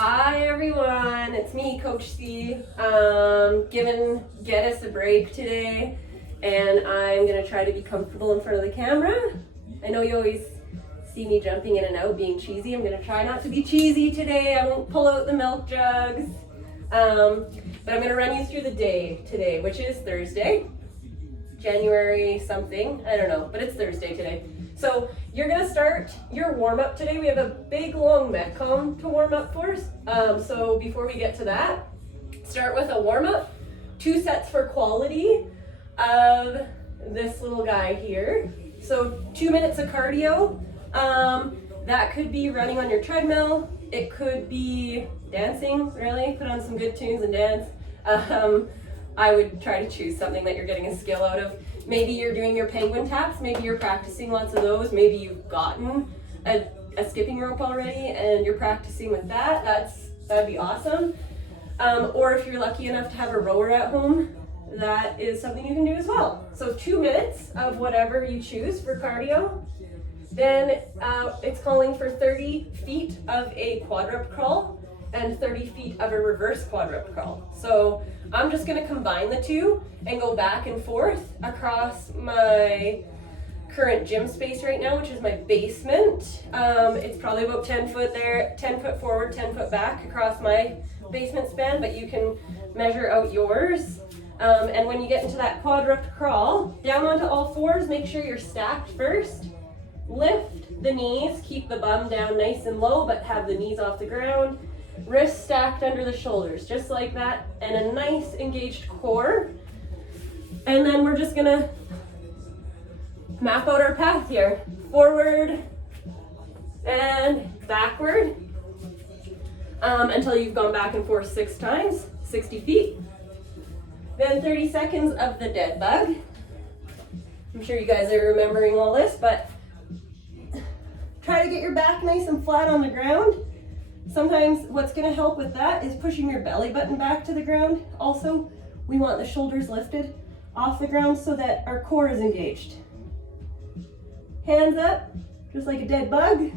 Hi everyone, it's me, Coach C, giving Get Us a break today, and I'm going to try to be comfortable in front of the camera. I know you always see me jumping in and out, being cheesy. I'm going to try not to be cheesy today. I won't pull out the milk jugs, but I'm going to run you through the day today, which is Thursday, January something, I don't know, but it's Thursday today. So you're gonna start your warm up today. We have a big long Metcon to warm up for. So before we get to that, start with a warm up, 2 sets for quality of this little guy here. So 2 minutes of cardio. That could be running on your treadmill. It could be dancing, really. Put on some good tunes and dance. I would try to choose something that you're getting a skill out of. Maybe you're doing your penguin taps, maybe you're practicing lots of those, maybe you've gotten a skipping rope already and you're practicing with that. That'd be awesome. Or if you're lucky enough to have a rower at home, that is something you can do as well. So 2 minutes of whatever you choose for cardio. Then it's calling for 30 feet of a quadruped crawl and 30 feet of a reverse quadruped crawl. So I'm just gonna combine the two and go back and forth across my current gym space right now, which is my basement. It's probably about 10 foot there, 10 foot forward, 10 foot back across my basement span, but you can measure out yours. And when you get into that quadruped crawl, down onto all fours, make sure you're stacked first. Lift the knees, keep the bum down nice and low, but have the knees off the ground. Wrists stacked under the shoulders, just like that, and a nice engaged core. And then we're just gonna map out our path here. Forward and backward until you've gone back and forth 6 times, 60 feet. Then 30 seconds of the dead bug. I'm sure you guys are remembering all this, but try to get your back nice and flat on the ground. Sometimes what's going to help with that is pushing your belly button back to the ground. Also, we want the shoulders lifted off the ground so that our core is engaged. Hands up, just like a dead bug.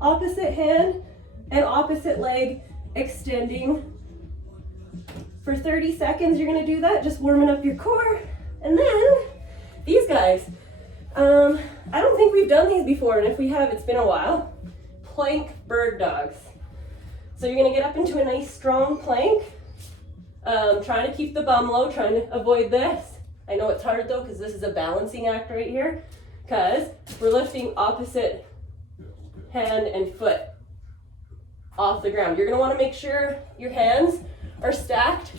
Opposite hand and opposite leg extending. For 30 seconds, you're going to do that, just warming up your core. And then these guys, I don't think we've done these before, and if we have, it's been a while. Plank bird dogs. So you're gonna get up into a nice strong plank, trying to keep the bum low, trying to avoid this. I know it's hard though, because this is a balancing act right here, because we're lifting opposite hand and foot off the ground. You're gonna wanna make sure your hands are stacked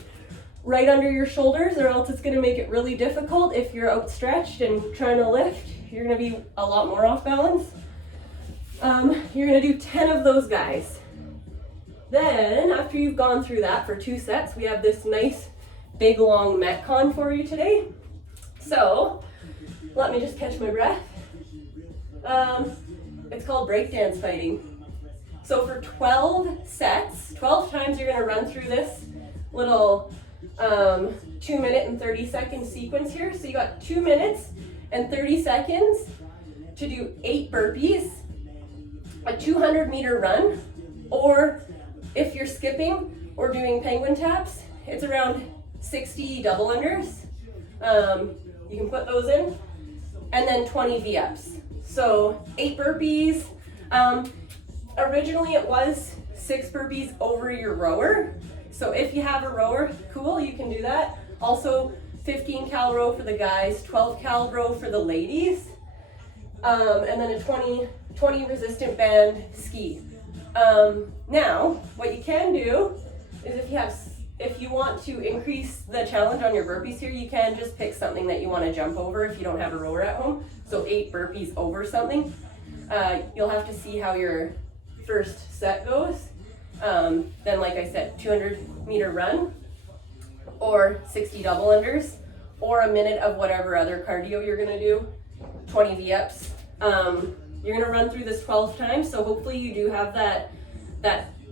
right under your shoulders, or else it's gonna make it really difficult if you're outstretched and trying to lift. You're gonna be a lot more off balance. You're gonna do 10 of those guys. Then, after you've gone through that for 2 sets, we have this nice big long Metcon for you today. So, let me just catch my breath. It's called breakdance fighting. So for 12 sets, 12 times you're gonna run through this little 2 minute and 30 second sequence here. So you got 2 minutes and 30 seconds to do 8 burpees, a 200-meter run, or if you're skipping or doing penguin taps, it's around 60 double unders. You can put those in. And then 20 V-ups. So 8 burpees. Originally it was 6 burpees over your rower. So if you have a rower, cool, you can do that. Also 15 cal row for the guys, 12 cal row for the ladies. And then a 20 resistant band ski. Now, what you can do is if you want to increase the challenge on your burpees here, you can just pick something that you want to jump over if you don't have a rower at home. So 8 burpees over something. You'll have to see how your first set goes. Then, like I said, 200-meter run, or 60 double unders, or a minute of whatever other cardio you're gonna do, 20 V-ups. You're gonna run through this 12 times, so hopefully you do have that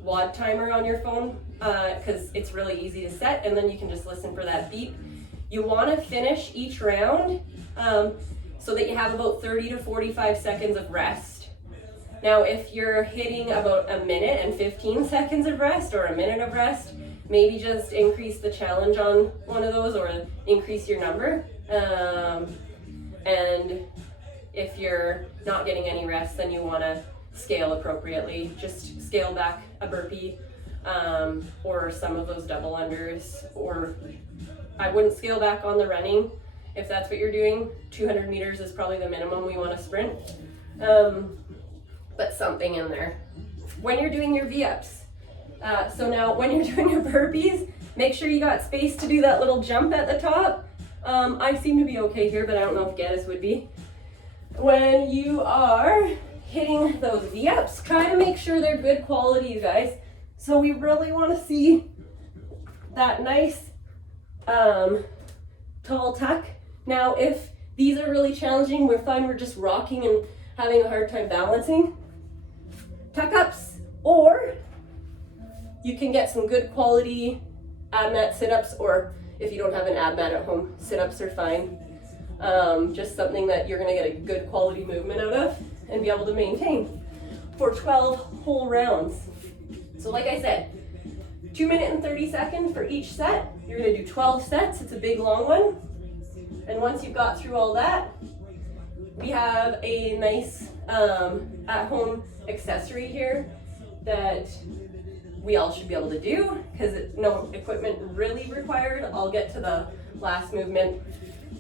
WOD timer on your phone, because it's really easy to set, and then you can just listen for that beep. You wanna finish each round so that you have about 30 to 45 seconds of rest. Now, if you're hitting about a minute and 15 seconds of rest or a minute of rest, maybe just increase the challenge on one of those or increase your number. And if you're not getting any rest, then you want to scale appropriately. Just scale back a burpee or some of those double unders, or I wouldn't scale back on the running. If that's what you're doing, 200 meters is probably the minimum we want to sprint. But something in there. When you're doing your V-ups, so now when you're doing your burpees, make sure you got space to do that little jump at the top. I seem to be okay here, but I don't know if Geddes would be. When you are hitting those V-ups, try to make sure they're good quality, you guys. So we really want to see that nice tall tuck. Now, if these are really challenging, we're fine, we're just rocking and having a hard time balancing, tuck ups, or you can get some good quality ab mat sit-ups, or if you don't have an ab mat at home, sit-ups are fine. Just something that you're gonna get a good quality movement out of and be able to maintain for 12 whole rounds. So like I said, 2 minutes and 30 seconds for each set. You're gonna do 12 sets, it's a big long one. And once you've got through all that, we have a nice at-home accessory here that we all should be able to do, because no equipment really required. I'll get to the last movement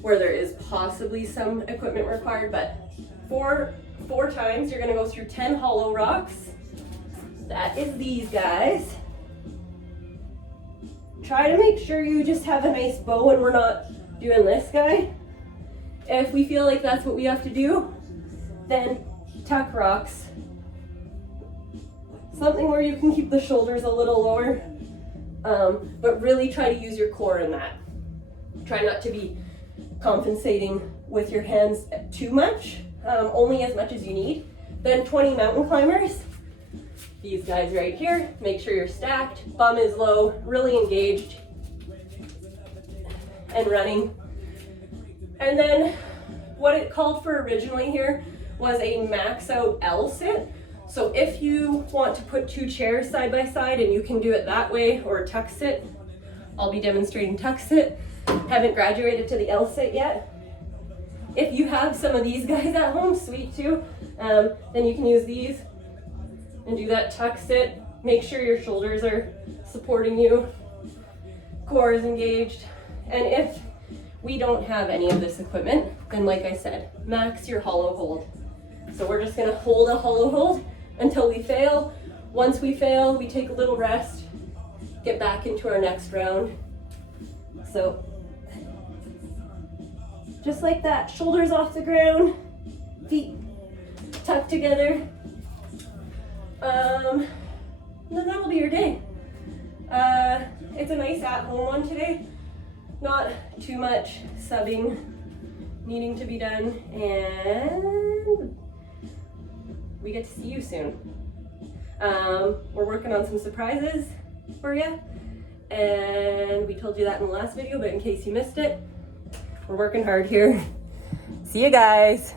where there is possibly some equipment required, but four times you're gonna go through 10 hollow rocks. That is these guys. Try to make sure you just have a nice bow and we're not doing this guy. If we feel like that's what we have to do, then tuck rocks. Something where you can keep the shoulders a little lower, but really try to use your core in that. Try not to be compensating with your hands too much, only as much as you need. Then 20 mountain climbers. These guys right here, make sure you're stacked, bum is low, really engaged, and running. And then what it called for originally here was a max out L sit. So if you want to put 2 chairs side by side and you can do it that way, or a tuck sit, I'll be demonstrating tuck sit. Haven't graduated to the L sit yet. If you have some of these guys at home, sweet too, then you can use these and do that tuck sit. Make sure your shoulders are supporting you, core is engaged. And if we don't have any of this equipment, then like I said, max your hollow hold. So we're just gonna hold a hollow hold until we fail. Once we fail, we take a little rest, get back into our next round. So just like that, shoulders off the ground, feet tucked together. And then that'll be your day. It's a nice at-home one today. Not too much subbing needing to be done, and we get to see you soon. We're working on some surprises for you, and we told you that in the last video, but in case you missed it, we're working hard here. See you guys.